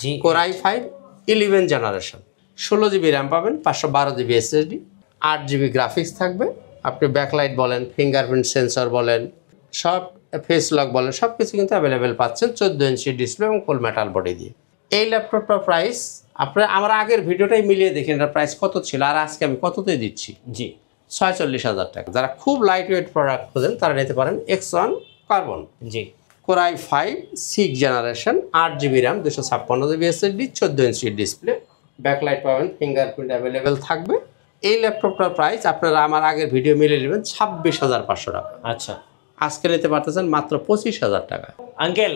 জি core i5 11 generation, 16 GB RAM পাবেন, 512 GB SSD, 8 GB graphics থাকবে। আপনি ব্যাকলাইট বলেন, ফিঙ্গারপ্রিন্ট সেন্সর বলেন, সব ফেস লক বলেন, সব কিছু কিন্তু অ্যাভেলেবেল পাচ্ছেন 14 ইঞ্চি ডিসপ্লে এবং ফুল মেটাল বডি দিয়ে। এই ল্যাপটপটার প্রাইস আপনার আমার আগের ভিডিওটাই মিলিয়ে দেখেন এটার প্রাইস কত ছিল আর আজকে আমি কততে দিচ্ছি। জি 46,000 টাকা। যারা খুব লাইট ওয়েট প্রোডাক্ট খোঁজেন তারা নিতে পারেন X1 কার্বন, জি core i5 6 generation, 8 GB RAM, 256 GB SSD, 14 inch display, backlight পাবেন, ফিঙ্গারপ্রিন্ট অ্যাভেলেবেল থাকবে। এই ল্যাপটপটার প্রাইস আপনারা আমার আগের ভিডিও মিলে নেবেন 26,500 টাকা। আচ্ছা আজকে নিতে পারতেছেন মাত্র 25,000 টাকা। আঙ্কেল,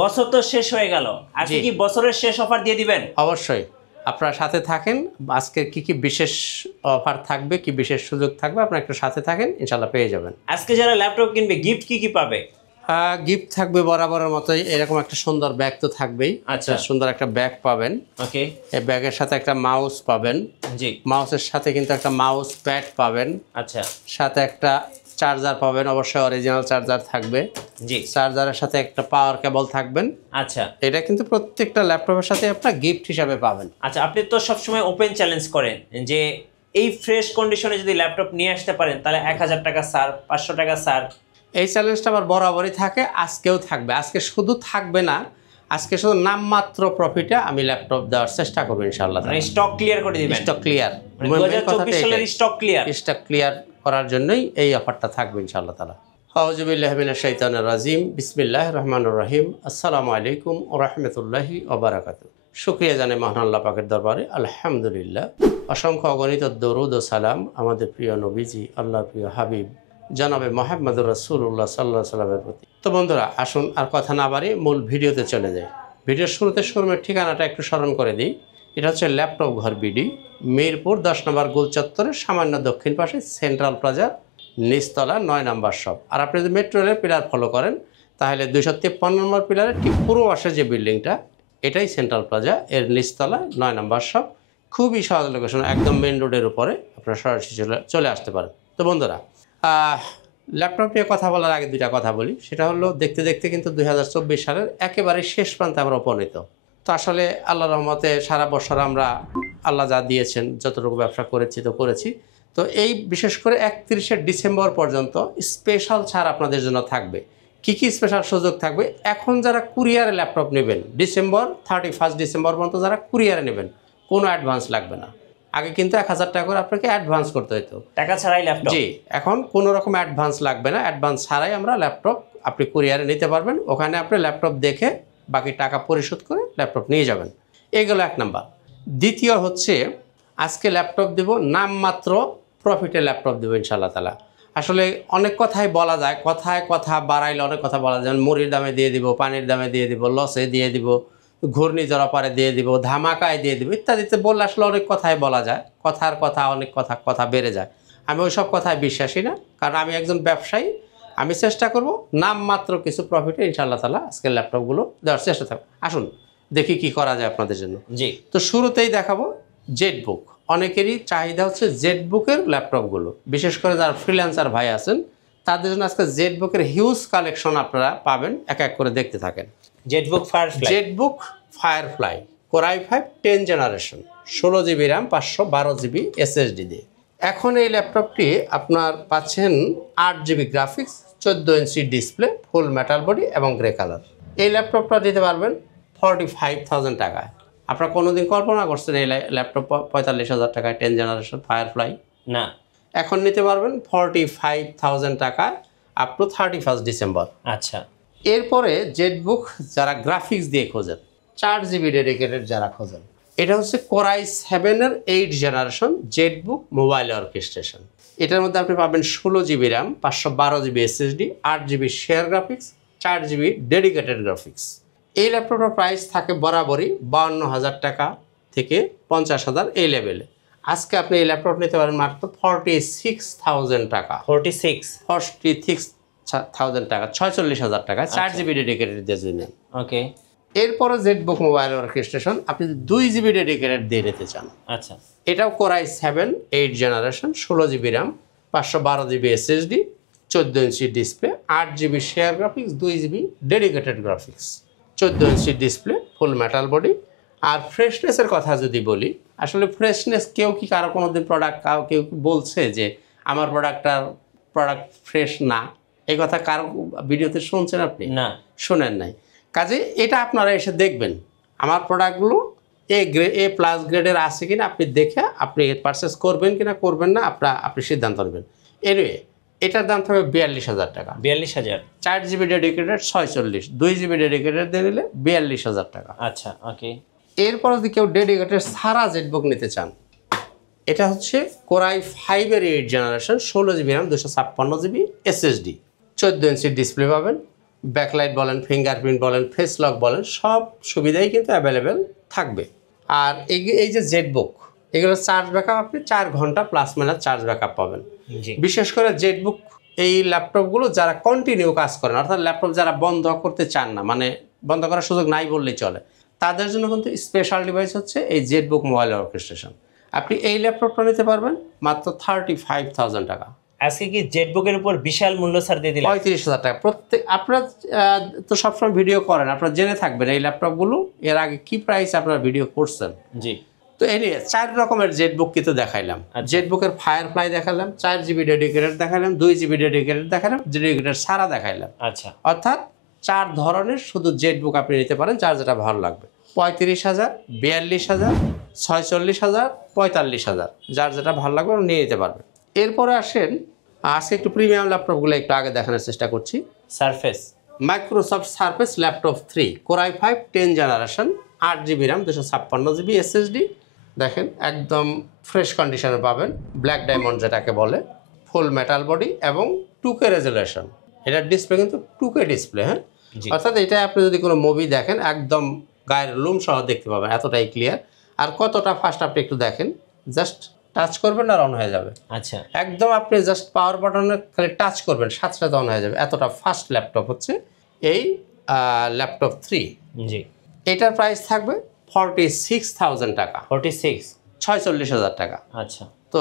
বছর তো শেষ হয়ে গেল, আজকে জি। কি বছরের শেষ অফার দিয়ে দিবেন? অবশ্যই আপনারা সাথে থাকেন। আজকে কি বিশেষ অফার থাকবে, কি বিশেষ সুযোগ থাকবে, আপনারা একটু সাথে থাকেন, ইনশাল্লাহ পেয়ে যাবেন। আজকে যারা ল্যাপটপ কিনবে গিফট কি পাবে? গিফট থাকবে বরাবরের মতোই, এরকম একটা সুন্দর ব্যাগ তো থাকবেই। আচ্ছা। সুন্দর একটা ব্যাগ পাবেন। ওকে এই ব্যাগের সাথে একটা মাউস পাবেন, জি মাউসের সাথে কিন্তু একটা মাউস প্যাড পাবেন, আচ্ছা সাথে একটা চার্জার পাবেন, অবশ্যই অরিজিনাল চার্জার থাকবে। জি চার্জারের সাথে একটা পাওয়ার কেবল থাকবেন। আচ্ছা এটা কিন্তু প্রত্যেকটা ল্যাপটপের সাথে আপনার গিফট হিসাবে পাবেন। আচ্ছা, আপনি তো সবসময় ওপেন চ্যালেঞ্জ করেন যে এই ফ্রেশ কন্ডিশনে যদি ল্যাপটপ নিয়ে আসতে পারেন তাহলে 1000 টাকা স্যার, 500 টাকা স্যার। এই চ্যালেঞ্জটা আবার বরাবরই থাকে, আজকেও থাকবে। আজকে শুধু থাকবে না, আজকে শুধু নামমাত্র প্রফিটে আমি ল্যাপটপ দেওয়ার চেষ্টা করবো ইনশাআল্লাহ। মানে স্টক ক্লিয়ার করে দিবেন? স্টক ক্লিয়ার, 2024 সালের স্টক ক্লিয়ার। স্টক ক্লিয়ার করার জন্যই এই অফারটা থাকবে ইনশাআল্লাহ তাআলা। আউযু বিল্লাহি মিনাশ শাইতানির রাজিম, বিসমিল্লাহির রহমানির রহিম, আসসালামু আলাইকুম ওয়া রাহমাতুল্লাহি ওয়া বারাকাতুহু। শুকরিয়া জানাই মহান আল্লাহ পাকের দরবারে, আলহামদুলিল্লাহ। অসংখ্য অগণিত দরুদ ও সালাম আমাদের প্রিয় নবীজি, আল্লাহর প্রিয় হাবিব জনাবে মুহাম্মদুর রাসূলুল্লাহ সাল্লাল্লাহু আলাইহি সাল্লামের প্রতি। তো বন্ধুরা, আসুন আর কথা না বাড়িয়ে মূল ভিডিওতে চলে যাই। ভিডিওর শুরুতে শোরুমের ঠিকানাটা একটু স্মরণ করে দিই। এটা হচ্ছে ল্যাপটপ ঘর বিডি, মিরপুর 10 নম্বর গোল চত্বরের সামান্য দক্ষিণ পাশে সেন্ট্রাল প্লাজার নিচতলা 9 নম্বর শপ। আর আপনি যদি মেট্রো রেলের পিলার ফলো করেন তাহলে 253 নম্বর পিলারের ঠিক পূর্ব পাশে যে বিল্ডিংটা, এটাই সেন্ট্রাল প্লাজা, এর নিচতলা 9 নম্বর শপ। খুবই সহজ লোকেশন, একদম মেন রোডের উপরে, আপনারা সরাসরি চলে আসতে পারেন। তো বন্ধুরা, ল্যাপটপ নিয়ে কথা বলার আগে দুইটা কথা বলি। সেটা হলো, দেখতে দেখতে কিন্তু 2024 সালের একেবারে শেষ প্রান্তে আমরা উপনীত। তো আসলে আল্লাহর রহমতে সারা বছর আমরা আল্লাহ যা দিয়েছেন যতটুকু ব্যবসা করেছি তো করেছি। তো এই বিশেষ করে 31শে ডিসেম্বর পর্যন্ত স্পেশাল ছাড় আপনাদের জন্য থাকবে। কী কী স্পেশাল সুযোগ থাকবে? এখন যারা কুরিয়ারে ল্যাপটপ নেবেন, 31 ডিসেম্বর পর্যন্ত যারা কুরিয়ারে নেবেন, কোনো অ্যাডভান্স লাগবে না। আগে কিন্তু 1000 টাকা করে আপনাকে অ্যাডভান্স করতে হতো, টাকা ছাড়াই ল্যাপটপ। জি, এখন কোনো রকম অ্যাডভান্স লাগবে না। অ্যাডভান্স ছাড়াই আমরা ল্যাপটপ আপনি কুরিয়ারে নিতে পারবেন। ওখানে আপনি ল্যাপটপ দেখে বাকি টাকা পরিশোধ করে ল্যাপটপ নিয়ে যাবেন। এগুলো এক নাম্বার। দ্বিতীয় হচ্ছে, আজকে ল্যাপটপ দেব নামমাত্র প্রফিটে ল্যাপটপ দেবো ইনশাআল্লাহ তাআলা। আসলে অনেক কথাই বলা যায়, কথায় কথা বাড়াইলে অনেক কথা বলা যায়। মুড়ির দামে দিয়ে দিব, পানির দামে দিয়ে দিব, লসে দিয়ে দিব, ঘূর্ণিঝড় পারে দিয়ে দিব, ধামাকায় দিয়ে দিব, ইত্যাদিতে বললে আসলে অনেক কথাই বলা যায়। কথার কথা অনেক কথা বেড়ে যায়। আমি ওই সব কথায় বিশ্বাসী না, কারণ আমি একজন ব্যবসায়ী। আমি চেষ্টা করব নামমাত্র কিছু প্রফিটে ইনশাআল্লাহ তাআলা আজকের ল্যাপটপগুলো দেওয়ার চেষ্টা থাকবে। আসুন দেখি কি করা যায় আপনাদের জন্য। জি, তো শুরুতেই দেখাবো জেটবুক। অনেকেরই চাহিদা হচ্ছে জেটবুকের ল্যাপটপগুলো, বিশেষ করে যারা ফ্রিল্যান্সার ভাই আছেন তাদের জন্য আজকে জেটবুকের হিউজ কালেকশন আপনারা পাবেন। এক এক করে দেখতে থাকেন। Jetbook firefly. Jetbook firefly, core i5 10 generation, 16 GB RAM, 512 GB SSD দিয়ে। এখন এই ল্যাপটপটি আপনার পাচ্ছেন 8 GB graphics, 14 inch display, full metal body এবং গ্রে কালার। এই ল্যাপটপটা দিতে পারবেন 45,000 টাকায়। আপনারা কোনোদিন কল্পনা করছেন এই ল্যাপটপ 45,000 টাকায় 10 জেনারেশন ফায়ারফ্লাই? না। এখন নিতে পারবেন 45,000 টাকায় আপ টু 31 ডিসেম্বর। আচ্ছা, এরপরে জেটবুক যারা গ্রাফিক্স দিয়ে খোঁজেন, 4 জিবি ডেডিকেটেড যারা খোঁজেন, এটা হচ্ছে কোর i7-এর 8 জেনারেশন জেটবুক মোবাইল অর্কেস্ট্রেশন। এটার মধ্যে আপনি পাবেন 16 GB RAM, 512 GB SSD, 8 GB share graphics, 4 GB dedicated graphics. এই ল্যাপটপটার প্রাইস থাকে বরাবরই 52,000 টাকা থেকে 50,000 এই লেভেলে। আজকে আপনি এই ল্যাপটপ নিতে পারেন মাত্র 46,000 টাকা। 46,000 টাকা, 46,000 টাকা, 4 জিবি ডেডিকেটেড দিয়ে যদি নেন। ওকে, এরপরে জেটবুক মোবাইল অর্কেস্ট্রেশন আপনি 2 জিবি ডেডিকেটেড দিয়ে নিতে চান, আচ্ছা, এটাও core i7 8 generation, 16 GB RAM, 512 GB SSD, 14 inch display, 8 GB share graphics, 2 GB dedicated graphics, 14 inch display, full metal body, আর ফ্রেশনেসের কথা যদি বলি, আসলে ফ্রেশনেস কেউ কি কারো কোনো দিন কেউ কি বলছে যে আমার প্রোডাক্ট ফ্রেশ না, এই কথা কারো ভিডিওতে শুনছেন আপনি? না। শোনেন নাই। কাজে এটা আপনারা এসে দেখবেন আমার প্রোডাক্টগুলো A+ গ্রেডের আছে কিনা, আপনি দেখে আপনি পারচেস করবেন কিনা করবেন না আপনি সিদ্ধান্ত নেবেন। এনিওয়ে এটার দাম থাকবে 42,000 টাকা। 42,000। 4 GB ডেডিকেটেড 46, 2 GB ডেডিকেটেড দিয়ে নিলে 42,000 টাকা। আচ্ছা, ওকে। এরপর যদি কেউ ডেডিকেটেড সারা জেটবুক নিতে চান, এটা হচ্ছে কোরাই 5-এর 8 generation, 16 GB RAM, 256 GB SSD, 14 inch display পাবেন। ব্যাকলাইট বলেন, ফিঙ্গারপ্রিন্ট বলেন, ফেস লক বলেন, সব সুবিধাই কিন্তু অ্যাভেলেবেল থাকবে। আর এই যে জেটবুক, এগুলো চার্জ ব্যাকআপ আপনি 4 ঘন্টা প্লাস মাইনাস চার্জ ব্যাকআপ পাবেন। জি। বিশেষ করে জেটবুক এই ল্যাপটপগুলো যারা কন্টিনিউ কাজ করেন, অর্থাৎ ল্যাপটপ যারা বন্ধ করতে চান না, মানে বন্ধ করার সুযোগ নাই বললেই চলে, তাদের জন্য কিন্তু স্পেশাল ডিভাইস হচ্ছে এই জেটবুক মোবাইল অর্কেস্ট্রেশন। আপনি এই ল্যাপটপটা নিতে পারবেন মাত্র 35,000 টাকা। আজকে কি জেটবুকের উপর বিশাল মূল্য ছাড় দিয়ে দিলেন? 35,000 টাকা প্রত্যেক। আপনারা তো সবসময় ভিডিও করেন, আপনারা জেনে থাকবেন এই ল্যাপটপগুলো এর আগে কি প্রাইস আপনারা ভিডিও করছেন। জি। তো এই নিয়ে 4 রকমের জেটবুক কিন্তু দেখাইলাম। জেটবুকের ফায়ারফ্লাই দেখালাম, 4 GB ডেডিকেটেড দেখালাম, 2 GB ডেডিকেটেড দেখালাম, ডেডিকেটেড সারা দেখাইলাম। আচ্ছা। অর্থাৎ 4 ধরনের শুধু জেটবুক আপনি নিতে পারেন, যার যেটা ভালো লাগবে। 35,000, 42,000, 46,000, 45,000, যার যেটা ভালো লাগবে আপনি নিয়ে নিতে পারবেন। এরপরে আসেন, আজকে একটু প্রিমিয়াম ল্যাপটপগুলো একটু আগে দেখানোর চেষ্টা করছি। Surface. Microsoft surface laptop 3 core i 5 10 generation, 8 GB RAM, 256 GB SSD। দেখেন একদম ফ্রেশ কন্ডিশনে পাবেন, ব্ল্যাক ডায়মন্ড যেটাকে বলে, ফুল মেটাল বডি এবং 2K রেজুলেশন। এটার ডিসপ্লে কিন্তু 2K ডিসপ্লে, হ্যাঁ। অর্থাৎ এটা আপনি যদি কোনো মুভি দেখেন একদম গায়ের লুম সহ দেখতে পাবেন, এতটাই ক্লিয়ার। আর কতটা ফাস্ট আপনি একটু দেখেন, জাস্ট টাচ করবেন আর অন হয়ে যাবে। আচ্ছা। একদম আপনি জাস্ট পাওয়ার বাটনে খালি টাচ করবেন, সাথে সাথে অন হয়ে যাবে, এতটা ফাস্ট ল্যাপটপ হচ্ছে এই ল্যাপটপ 3। জি। এটার প্রাইস থাকবে 46,000 টাকা। 46। 46,000 টাকা। আচ্ছা। তো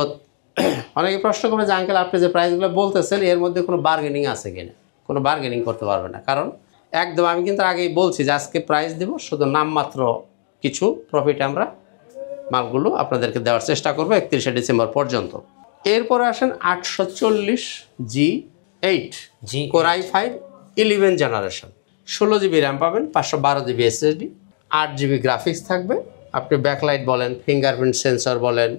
অনেকে প্রশ্ন করবে যে আঙ্কেল আপনি যে প্রাইসগুলো বলতেছেন এর মধ্যে কোনো বার্গেনিং আছে কিনা? কোনো বার্গেনিং করতে পারবে না, কারণ একদম আমি কিন্তু আগেই বলছি যে আজকে প্রাইস দেবো, শুধু নামমাত্র কিছু প্রফিট আমরা মালগুলো আপনাদেরকে দেওয়ার চেষ্টা করবো 31শে ডিসেম্বর পর্যন্ত। এরপরে আসেন 840G8 জি। কোরাই 5 11 জেনারেশন, 16 GB RAM পাবেন, 512 GB SSD, 8 GB গ্রাফিক্স থাকবে। আপনি ব্যাকলাইট বলেন, ফিঙ্গারপ্রিন্ট সেন্সর বলেন,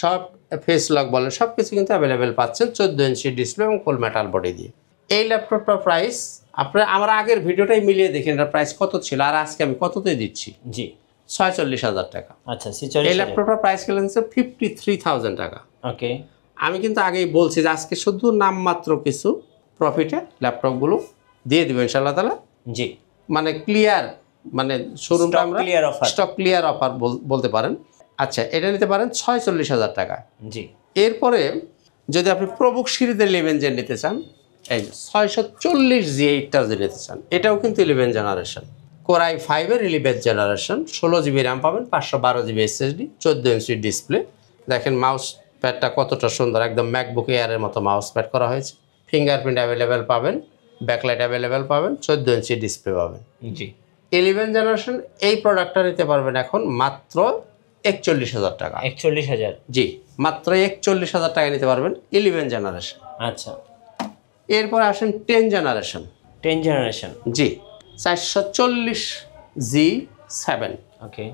সব ফেস লক বলেন, সব কিছু কিন্তু অ্যাভেলেবেল পাচ্ছেন 14 ইঞ্চি ডিসপ্লে এবং ফুল মেটাল বডি দিয়ে। এই ল্যাপটপটার প্রাইস আপনারা আমার আগের ভিডিওটাই মিলিয়ে দেখেন এটার প্রাইস কত ছিল আর আজকে আমি কততে দিচ্ছি। জি। 46,000 টাকা। আচ্ছা। এই ল্যাপটপটার প্রাইস গেলেন 53,000 টাকা। ওকে। আমি কিন্তু আগেই বলছি যে আজকে শুধু নামমাত্র কিছু প্রফিটে ল্যাপটপগুলো দিয়ে দেবো ইনশাআল্লাহ তাআলা। জি। মানে ক্লিয়ার, মানে শোরুমটা আমরা স্টক ক্লিয়ার অফার বলতে পারেন। আচ্ছা, এটা নিতে পারেন 46,000 টাকা। জি। এরপরে যদি আপনি প্রবুক সিরিজের 11 জেন নিতে চান, এই 640G8টা যদি নিতে চান, এটাও কিন্তু 11 জেনারেশন, কোরাই 5-এর 11 জেনারেশন, 16 GB RAM পাবেন, 512 GB SSD, 14 ইঞ্চি ডিসপ্লে। দেখেন মাউস প্যাডটা কতটা সুন্দর, একদম ম্যাকবুক এয়ারের মতো মাউস প্যাড করা হয়েছে। ফিঙ্গারপ্রিন্ট অ্যাভেলেবেল পাবেন, ব্যাকলাইট অ্যাভেলেবেল পাবেন, 14 ইঞ্চি ডিসপ্লে পাবেন। জি। 11 জেনারেশন এই প্রোডাক্টটা নিতে পারবেন এখন মাত্র 41,000 টাকা। 41,000। জি, মাত্র 41,000 টাকা নিতে পারবেন 11 জেনারেশন। আচ্ছা। এরপর আসেন 10 জেনারেশন। 10 জেনারেশন। জি, 440G7। ওকে।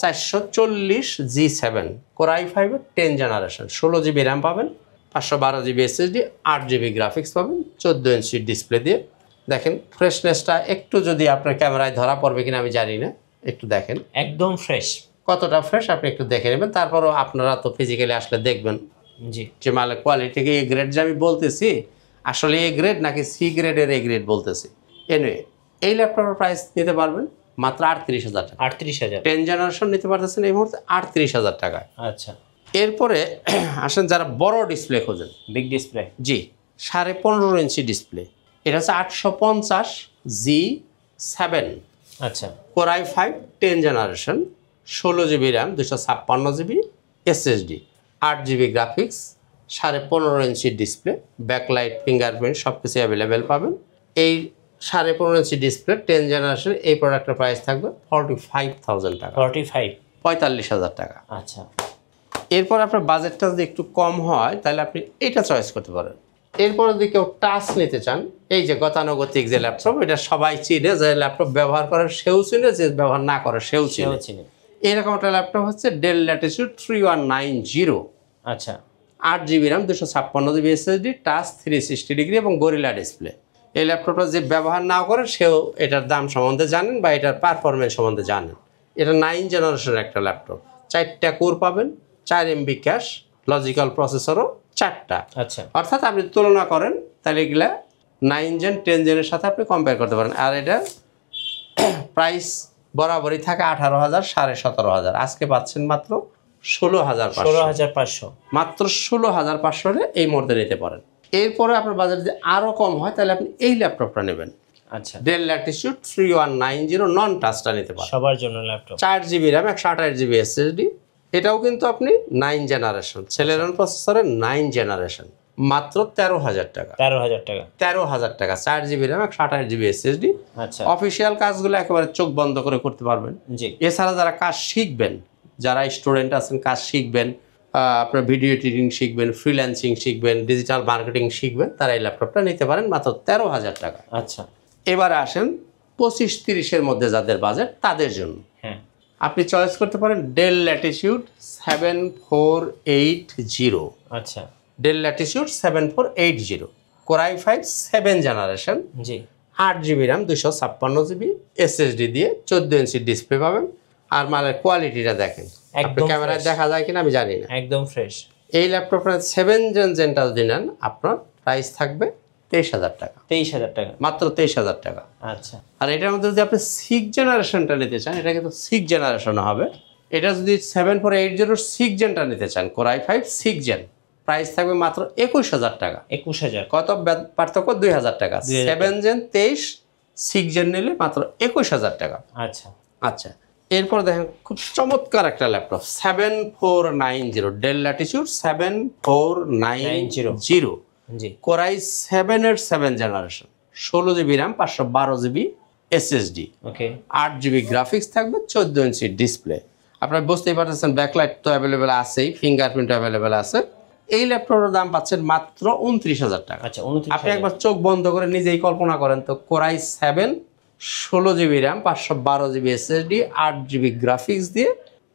440G7 কোরাই 5-এর 10 জেনারেশন, 16 GB RAM পাবেন, 512 GB SSD, 8 GB গ্রাফিক্স পাবেন, 14 ইঞ্চি ডিসপ্লে দিয়ে। দেখেন ফ্রেশনেসটা একটু, যদি আপনার ক্যামেরায় ধরা পড়বে কিনা আমি জানি না, একটু দেখেন একদম ফ্রেশ। কতটা ফ্রেশ আপনি একটু দেখে নেবেন। তারপরও আপনারা তো ফিজিক্যালি আসলে দেখবেন জি। যে মালের কোয়ালিটিকে এ গ্রেড যে আমি বলতেছি আসলে এ গ্রেড নাকি সি গ্রেডের এ গ্রেড বলতেছি। এনিওয়ে এই ল্যাপটপের প্রাইস নিতে পারবেন মাত্র 38,000 টাকা। 38,000। 10 জেনারেশন নিতে পারতেছেন এই মুহূর্তে 38,000 টাকায়। আচ্ছা। এরপরে আসেন যারা বড় ডিসপ্লে খোঁজেন, বিগ ডিসপ্লে। জি, 15.5 ইঞ্চি ডিসপ্লে, এটা হচ্ছে 850G7 আচ্ছা। Core i 5 10 generation, 16 GB RAM, 256 GB SSD, 8 GB graphics, 15.5 ইঞ্চি ডিসপ্লে, ব্যাকলাইট, ফিঙ্গারপ্রিন্ট সব কিছু অ্যাভেলেবেল পাবেন। এই 15.5 ইঞ্চি ডিসপ্লে 10 জেনারেশন এই প্রোডাক্টের প্রাইস থাকবে 45,000 টাকা, 45। 45,000 টাকা। আচ্ছা, এরপর আপনার বাজেটটা যদি একটু কম হয় তাহলে আপনি এটা চয়েস করতে পারেন। এরপর যদি কেউ টাচ নিতে চান, এই যে গতানুগতিক যে ল্যাপটপ, এটা সবাই চিনে, যে ল্যাপটপ ব্যবহার করে সেও চিনে, যে ব্যবহার না করে সেও চিনে। এরকম একটা ল্যাপটপ হচ্ছে ডেল ল্যাটিটিউড 3190। আচ্ছা, 8GB RAM, 256GB SSD, touch 360 degree এবং গরিলা ডিসপ্লে। এই ল্যাপটপটা যে ব্যবহার না করে সেও এটার দাম সম্বন্ধে জানেন বা এটার পারফরমেন্স সম্বন্ধে জানেন। এটা 9 জেনারেশনের একটা ল্যাপটপ, 4টা কোর পাবেন, 4 MB ক্যাশ, লজিক্যাল প্রসেসরও 4টা। আচ্ছা, অর্থাৎ আপনি তুলনা করেন তাহলে এগুলা 9 জেন 10 জেনের সাথে আপনি কম্পেয়ার করতে পারেন। আর এটা প্রাইস বরাবরই থাকে 18,000, 17,500। আজকে পাচ্ছেন মাত্র 16,500। মাত্র 16,500 এই মধ্যে নিতে পারেন। এরপরে আপনার বাজারে যদি আরও কম হয় তাহলে আপনি এই ল্যাপটপটা নেবেন। আচ্ছা, ডেল ল্যাটিটিউড 3190 নন টাচটা নিতে পারেন। সবার জন্য laptop, 4GB RAM, 128GB SSD। এটাও কিন্তু আপনি 9 জেনারেশন, সেলেরন প্রসেসরের 9 জেনারেশন, মাত্র 13,000 টাকা। 13,000 টাকা। 13,000 টাকা, 4GB RAM, 128GB SSD। আচ্ছা, অফিসিয়াল কাজগুলো একেবারে চোখ বন্ধ করে করতে পারবেন। জি। এছাড়া যারা কাজ শিখবেন, যারা স্টুডেন্ট আছেন, কাজ শিখবেন, আপনার ভিডিও এডিটিং শিখবেন, ফ্রিল্যান্সিং শিখবেন, ডিজিটাল মার্কেটিং শিখবেন, তারা এই ল্যাপটপটা নিতে পারেন মাত্র 13,000 টাকা। আচ্ছা, এবারে আসেন 25-30-এর মধ্যে যাদের বাজেট তাদের জন্য। হ্যাঁ, আপনি চয়েস করতে পারেন ডেল ল্যাটিটিউড 7480। আচ্ছা, Dell Latitude 7480, core i5 7 generation, জি। 8GB RAM, 256GB SSD দিয়ে 14 ইঞ্চি ডিসপ্লে পাবেন। আর মালের কোয়ালিটিটা দেখেন, আপনি একদম ক্যামেরায় fresh। দেখা যায় কিনা আমি জানি না। একদম ফ্রেশ। এই ল্যাপটপটা 7 জেনটা যদি নেন আপনার প্রাইস থাকবে 23,000 টাকা, 23,000 টাকা। মাত্র 23,000 টাকা। আচ্ছা, আর এটার মধ্যে যদি আপনি 6 জেনারেশনটা নিতে চান, এটা কিন্তু 6 জেনারেশন হবে। এটা যদি 7480 6 জেনটা নিতে চান, কোর i5 6 জেন, প্রাইস থাকবে মাত্র 21,000 টাকা। 21,000। কত পার্থক্য? 2,000 টাকা। 7 জেন 23, 6 জেন নিলে মাত্র 21,000 টাকা। আচ্ছা, আচ্ছা, এরপর দেখেন খুব চমৎকার একটা ল্যাপটপ 7490, ডেল ল্যাটিটিউড 7490, জি। কোর i7 এর 7 generation, 16GB RAM, 512GB SSD, ওকে, 8GB গ্রাফিক্স থাকবে, 14 ইঞ্চি ডিসপ্লে। আপনারা বুঝতেই পারতেছেন ব্যাকলাইট তো অ্যাভেলেবেল আছেই, ফিঙ্গারপ্রিন্ট অ্যাভেলেবেল আছে। এই ল্যাপটপের দাম পাচ্ছেন মাত্র 29,000 টাকা। আচ্ছা, আপনি একবার চোখ বন্ধ করে নিজেই কল্পনা করেন তো, core i7 16GB RAM, 512GB SSD, 8GB graphics দিয়ে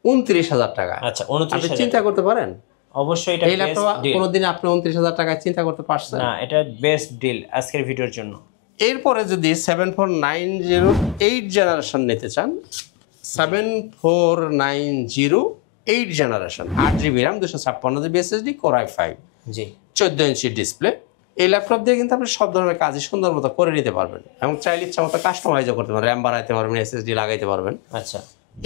29,000 টাকা। আচ্ছা, আপনি 29,000। চিন্তা করতে পারেন অবশ্যই এটা এই বেস্ট ল্যাপটপ ডিল। কোনোদিন আপনি 29,000 টাকায় চিন্তা করতে পারছেন? না, এটা বেস্ট ডিল আজকের ভিডিওর জন্য। এরপরে যদি 7490 8 জেনারেশন নিতে চান, 7490 8 generation, 8GB RAM, 256GB SSD, core i5, জি। 14 ইঞ্চি ডিসপ্লে। এই ল্যাপটপ দিয়ে কিন্তু আপনি সব ধরনের কাজই সুন্দর মতো করে নিতে পারবেন এবং চাইলে ইচ্ছা মতো কাস্টমাইজও করতে পারবেন, র্যাম বাড়াইতে পারবেন, SSD লাগাইতে পারবেন। আচ্ছা,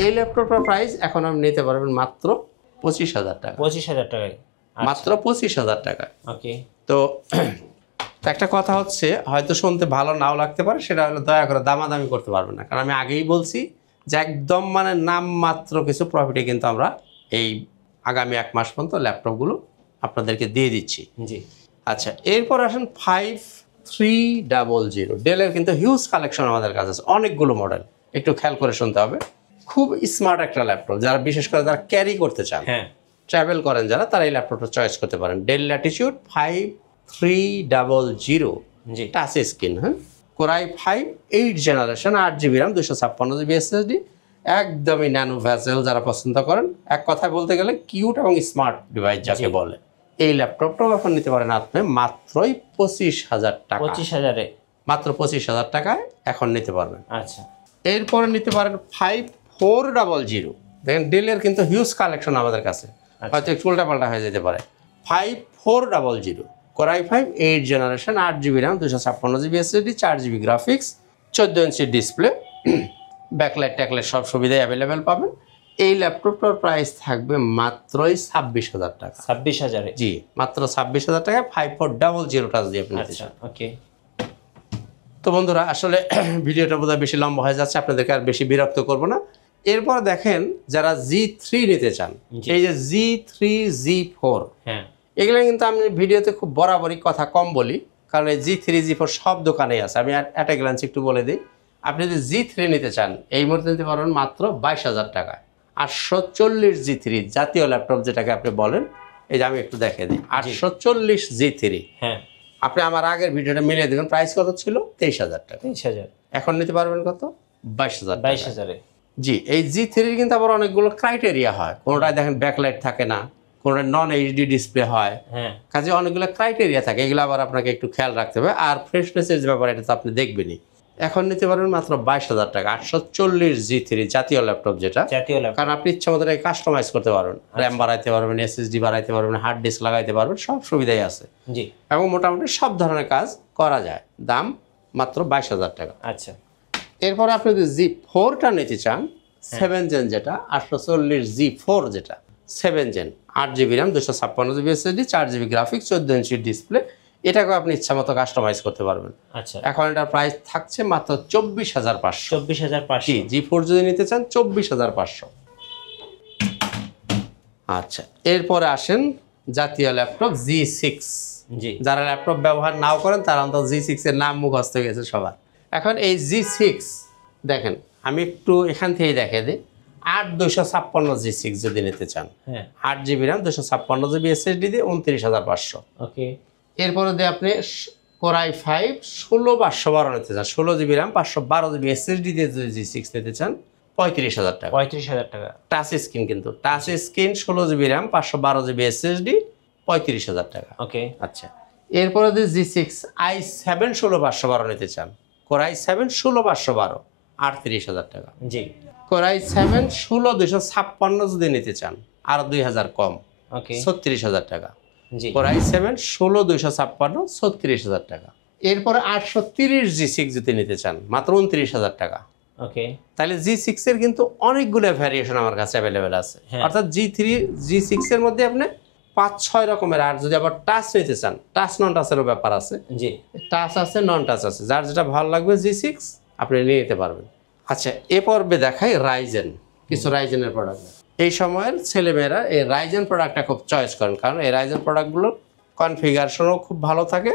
এই ল্যাপটপটার প্রাইস এখন আপনি নিতে পারবেন মাত্র 25,000 টাকা, 25,000 টাকায়। মাত্র 25,000 টাকা। ওকে, তো একটা কথা হচ্ছে, হয়তো শুনতে ভালো নাও লাগতে পারে, সেটা হলো দয়া করে দামাদামি করতে পারবেন না, কারণ আমি আগেই বলছি যে একদম মানে নামমাত্র কিছু প্রফিটে কিন্তু আমরা এই আগামী 1 মাস পর্যন্ত ল্যাপটপগুলো আপনাদেরকে দিয়ে দিচ্ছি। জি। আচ্ছা, এরপর আসেন 5300। ডেলের কিন্তু হিউজ কালেকশন আমাদের কাছে আছে, অনেকগুলো মডেল, একটু খেয়াল করে শুনতে হবে। খুব স্মার্ট একটা ল্যাপটপ, যারা বিশেষ করে যারা ক্যারি করতে চান, হ্যাঁ, ট্রাভেল করেন যারা, তারা এই ল্যাপটপটা চয়েস করতে পারেন। ডেল ল্যাটিটিউড 5300, জি। টাচ স্ক্রিন, হ্যাঁ, core i5 8 generation, 8GB RAM, 256GB SSD, একদমই ন্যানো ভ্যাসেল যারা পছন্দ করেন, এক কথায় বলতে গেলে কিউট এবং স্মার্ট ডিভাইস যাকে বলে, এই ল্যাপটপটাও এখন নিতে পারেন আপনি মাত্রই 25,000 টাকা। 25,000-এ মাত্র 25,000 টাকায় এখন নিতে পারবেন। আচ্ছা, এরপরে নিতে পারেন 5400। দেখেন ডেলের কিন্তু হিউজ কালেকশন আমাদের কাছে, হয়তো একটু উল্টাপাল্টা হয়ে যেতে পারে। 5400, core i5 8 generation, 8GB RAM, 256GB SSD, 4GB graphics, 14 inch display, backlight ট্যাকলাইট সব সুবিধাই অ্যাভেলেবেল পাবেন। এই ল্যাপটপটার প্রাইস থাকবে মাত্রই 26,000 টাকা। 26,000-এ। জি, মাত্র 26,000 টাকায় 5400 টাচ দিয়ে আপনি নিতে আচ্ছা, চান। ওকে। তো বন্ধুরা, আসলে ভিডিওটা বোধহয় বেশি লম্বা হয়ে যাচ্ছে, আপনাদেরকে আর বেশি বিরক্ত করব না। এরপর দেখেন যারা G3 নিতে চান, এই যে G3 G4, হ্যাঁ, এগুলো কিন্তু আমি ভিডিওতে খুব বরাবরই কথা কম বলি, কারণ এই G3 G4 সব দোকানেই আছে। আমি অ্যাট এ গ্ল্যান্স একটু বলে দিই, আপনি যদি G3 নিতে চান এই মুহূর্তে নিতে পারবেন মাত্র 22,000 টাকায়। 840 G3 জাতীয় ল্যাপটপ যেটাকে আপনি বলেন, এই যে আমি একটু দেখিয়ে দিই, 840 G3। হ্যাঁ, আপনি আমার আগের ভিডিওটা মিলিয়ে দেবেন, প্রাইস কত ছিল? 23,000 টাকা। 23,000। এখন নিতে পারবেন কত? 22,000 টাকা। 22,000-এ। জি, এই G3 কিন্তু আবার অনেকগুলো ক্রাইটেরিয়া হয়। কোনোটায় দেখেন ব্যাকলাইট থাকে না, কোনোটায় নন এইচডি ডিসপ্লে হয়, হ্যাঁ, কাজে অনেকগুলো ক্রাইটেরিয়া থাকে, এগুলো আবার আপনাকে একটু খেয়াল রাখতে হবে। আর ফ্রেশনেসের ব্যাপারে এটা তো আপনি দেখবেনই। এখন নিতে পারবেন মাত্র 22,000 টাকা 840 G3 জাতীয় ল্যাপটপ যেটা, জাতীয় ল্যাপটপ। কারণ আপনি ইচ্ছা মতো কাস্টমাইজ করতে পারবেন, র্যাম বাড়াইতে পারবেন, এসএসডি বাড়াইতে পারবেন, হার্ড ডিস্ক লাগাইতে পারবেন, সব সুবিধাই আছে। জি, এবং মোটামুটি সব ধরনের কাজ করা যায়। দাম মাত্র 22,000 টাকা। আচ্ছা, এরপরে আপনি যদি G4টা নিতে চান, 7 জেন যেটা, 840 G4 যেটা 7 gen, 8GB RAM, 256GB SSD, 4GB graphics, 14 inch display, এটাকেও আপনি ইচ্ছা মতো কাস্টমাইজ করতে পারবেন। আচ্ছা। এখন এটার প্রাইস থাকছে মাত্র 24,500। 24,500। জি, G4 যদি নিতে চান 24,500। আচ্ছা, এরপরে আসেন জাতীয় ল্যাপটপ G6। জি, যারা ল্যাপটপ ব্যবহার নাও করেন তারা অন্তত G6 এর নাম মুখস্থ হয়ে গেছে সবার। এখন এই G6 দেখেন, আমি একটু এখান থেকেই দেখিয়ে দিই। 8,256 G6 যদি নিতে চান, হ্যাঁ, 8GB র্যাম, 256GB এসএসডি দিয়ে 29,500। ওকে, এরপরে দিয়ে আপনি Core i5 16,512 নিতে চান, 16GB র্যাম, 512GB এসএসডি দিয়ে যদি G6 নিতে চান, 35,000 টাকা। 35,000 টাকা। টাচ স্ক্রিন, কিন্তু touch screen, 16GB RAM, 512GB SSD, 35,000 টাকা। ওকে, আচ্ছা, এরপরে যদি G6 i7 16,512 নিতে চান, Core i7 16,512, 38,000 টাকা। জি, Core i7 16,256 যদি নিতে চান, আরো 2,000 কম, ওকে, 36,000 টাকা। জি, Core i7 16,256, 36,000 টাকা। এরপরে 830 G6 যদি নিতে চান, মাত্র 29,000 টাকা। ওকে, তাহলে G6 এর কিন্তু অনেকগুলো ভ্যারিয়েশন আমার কাছে অ্যাভেলেবেল আছে। হ্যাঁ। অর্থাৎ G6 এর মধ্যে আপনি 5-6 রকমের, আর যদি আবার টাচ নিতে চান, টাচ নন টাচেরও ব্যাপার আছে, জি, টাচ আছে, নন টাচ আছে, যার যেটা ভালো লাগবে G6 আপনি নিয়ে নিতে পারবেন। আচ্ছা, এ পর্বে দেখাই রাইজেন, কিছু রাইজেনের প্রোডাক্ট। এই সময়ের ছেলেমেয়েরা এই রাইজেন প্রোডাক্টটা খুব চয়েস করেন, কারণ এই রাইজেন প্রোডাক্টগুলো কনফিগারেশনও খুব ভালো থাকে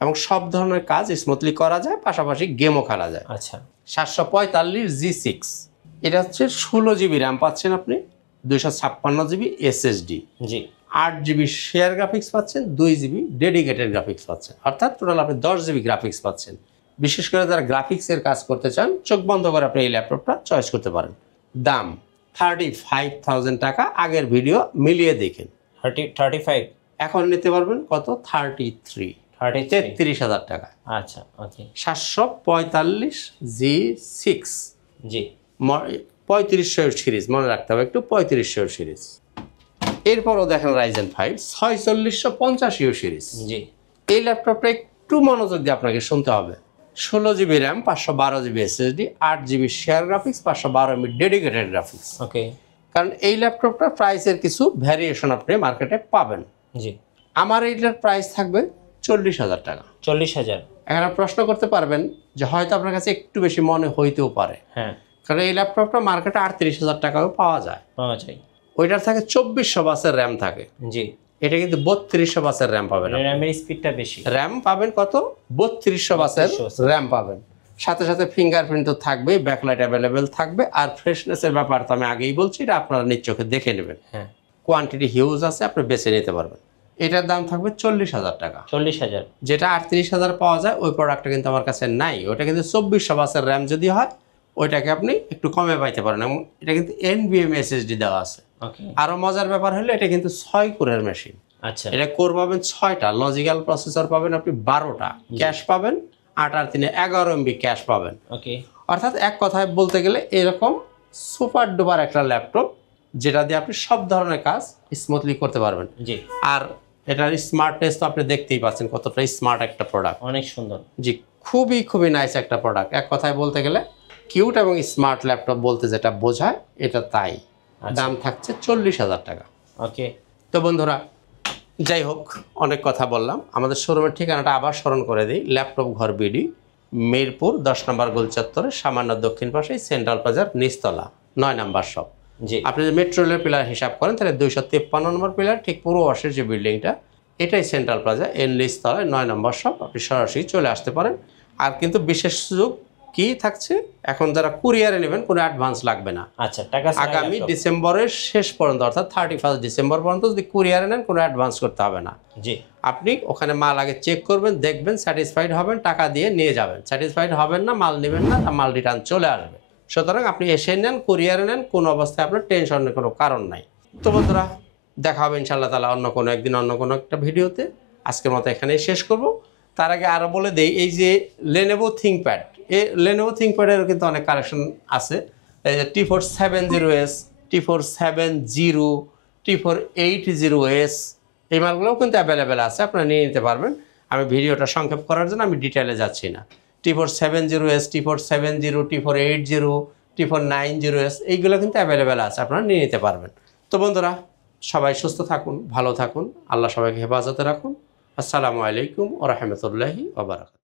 এবং সব ধরনের কাজ স্মুথলি করা যায়, পাশাপাশি গেমও খেলা যায়। আচ্ছা, 745 G6, এটা হচ্ছে 16GB র্যাম পাচ্ছেন আপনি, 256GB এসএসডি, জি, 8GB শেয়ার গ্রাফিক্স পাচ্ছেন, 2GB ডেডিকেটেড গ্রাফিক্স পাচ্ছেন, অর্থাৎ টোটাল আপনি 10GB গ্রাফিক্স পাচ্ছেন। বিশেষ করে যারা গ্রাফিক্সের কাজ করতে চান, চোখ বন্ধ করে আপনি এই ল্যাপটপটা চয়েস করতে পারেন। দাম 35,000 টাকা, আগের ভিডিও মিলিয়ে দেখেন। 35, এখন নিতে পারবেন কত? 33,000 টাকা। আচ্ছা, ওকে, 745 G6, জি, 3500 সিরিজ, মনে রাখতে হবে একটু, 3500 সিরিজ। এরপরও দেখেন রাইজেন 5 4650 সিরিজ। জি, এই ল্যাপটপটা একটু মনোযোগ দিয়ে আপনাকে শুনতে হবে। 16GB RAM, 512GB SSD, 8GB share graphics, 512MB dedicated graphics. Okay, কারণ এই ল্যাপটপটার প্রাইসের কিছু ভ্যারিয়েশন আপনি মার্কেটে পাবেন। জি, আমার এইটার প্রাইস থাকবে 40,000 টাকা। 40,000, এখন আপনি প্রশ্ন করতে পারবেন যে হয়তো আপনার কাছে একটু বেশি মনে হইতেও পারে, হ্যাঁ, কারণ এই ল্যাপটপটা মার্কেটে 38,000 টাকাও পাওয়া যায়। পাওয়া যায়। ওইটার থাকে 2400 বাসের র্যাম থাকে, জি, এটা কিন্তু 3200 বাসের র্যাম পাবেন। র্যামের স্পিডটা বেশি। র্যাম পাবেন কত? 3200 বাসের 3200 র্যাম পাবেন। সাথে সাথে ফিঙ্গারপ্রিন্ট তো থাকবে, ব্যাকলাইট অ্যাভেলেবেল থাকবে, আর ফ্রেশনেসের ব্যাপার তো আমি আগেই বলছি, এটা আপনারা নিজ চোখে দেখে নেবেন। হ্যাঁ, কোয়ান্টিটি হিউজ আছে, আপনি বেছে নিতে পারবেন। এটার দাম থাকবে 40,000 টাকা। 40,000, যেটা 38,000 পাওয়া যায়, ওই প্রোডাক্টটা কিন্তু আমার কাছে নাই। ওটা কিন্তু 2400 বাসের র্যাম যদি হয়, ওইটাকে আপনি একটু কমে পাইতে পারেন, এবং এটা কিন্তু NVMe SSD দেওয়া আছে। ওকে, আরও মজার ব্যাপার হলো এটা কিন্তু 6 কোরের মেশিন। আচ্ছা, এটা কোর পাবেন 6টা, লজিক্যাল প্রসেসর পাবেন আপনি 12টা, ক্যাশ পাবেন 8 আর 3 11 MB ক্যাশ পাবেন। ওকে, অর্থাৎ এক কথায় বলতে গেলে এরকম সুপার ডুপার একটা ল্যাপটপ, যেটা দিয়ে আপনি সব ধরনের কাজ স্মুথলি করতে পারবেন। জি, আর এটার স্মার্টনেস তো আপনি দেখতেই পাচ্ছেন কতটা স্মার্ট একটা প্রোডাক্ট। অনেক সুন্দর। জি, খুবই খুবই নাইস একটা প্রোডাক্ট। এক কথায় বলতে গেলে কিউট এবং স্মার্ট ল্যাপটপ বলতে যেটা বোঝায় এটা তাই। দাম থাকছে 40,000 টাকা। ওকে, তো বন্ধুরা, যাই হোক, অনেক কথা বললাম। আমাদের শোরুমের ঠিকানাটা আবার স্মরণ করে দিই, ল্যাপটপ ঘর বিডি, মিরপুর 10 নম্বর গোল চত্বরে সামান্য দক্ষিণ পাশে সেন্ট্রাল বাজার, নিচতলা, 9 নম্বর শপ। জি, আপনি যদি মেট্রো রেলের পিলার হিসাব করেন তাহলে 253 নম্বর পিলার ঠিক পূর্ব পাশের যে বিল্ডিংটা, এটাই সেন্ট্রাল প্লাজা এর নিচতলায় 9 নম্বর শপ। আপনি সরাসরি চলে আসতে পারেন। আর কিন্তু বিশেষ সুযোগ কি থাকছে, এখন যারা কুরিয়ারে নেবেন কোনো অ্যাডভান্স লাগবে না। আচ্ছা, টাকা ছাড়াই আগামী laptop। ডিসেম্বরের শেষ পর্যন্ত অর্থাৎ 31 ডিসেম্বর পর্যন্ত যদি কুরিয়ারে নেন কোনো অ্যাডভান্স করতে হবে না। জি, আপনি ওখানে মাল আগে চেক করবেন, দেখবেন, স্যাটিসফাইড হবেন, টাকা দিয়ে নিয়ে যাবেন। স্যাটিসফাইড হবেন না, মাল নেবেন না, মাল রিটার্ন চলে আসবে। সুতরাং আপনি এসে নেন, কুরিয়ারে নেন, কোনো অবস্থায় আপনার টেনশনের কোনো কারণ নাই। তো বন্ধুরা, দেখা হবে ইনশাআল্লাহ তাআলা অন্য কোনো একদিন অন্য কোনো একটা ভিডিওতে। আজকের মতো এখানেই শেষ করব। তার আগে আরও বলে দেই, এই যে লেনোভো থিংকপ্যাড, এই লেনোভো থিংকপ্যাডেরও কিন্তু অনেক কালেকশন আছে। এই যে T470S, T470, T480S, এই মালগুলোও কিন্তু অ্যাভেলেবেল আছে, আপনারা নিয়ে নিতে পারবেন। আমি ভিডিওটা সংক্ষেপ করার জন্য আমি ডিটেলে যাচ্ছি না। T470S, T470, T480, T490S এইগুলো কিন্তু অ্যাভেলেবেল আছে, আপনারা নিয়ে নিতে পারবেন। তো বন্ধুরা, সবাই সুস্থ থাকুন, ভালো থাকুন, আল্লাহ সবাইকে হেফাজতে রাখুন। আসসালামু আলাইকুম ওয়া রাহমাতুল্লাহি ওয়া বারাকাতুহু।